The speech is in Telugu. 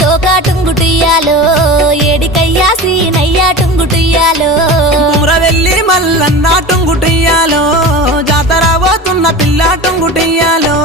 తోకా టుంగుటుయ్యాలో ఏడికయ్యా సీనయ్యా టుంగుటుయ్యాలో కుమ్రవెల్లి మల్లన్న టుంగుటుయ్యాలో జాతర పోతున్న పిల్ల టుంగుటుయ్యాలో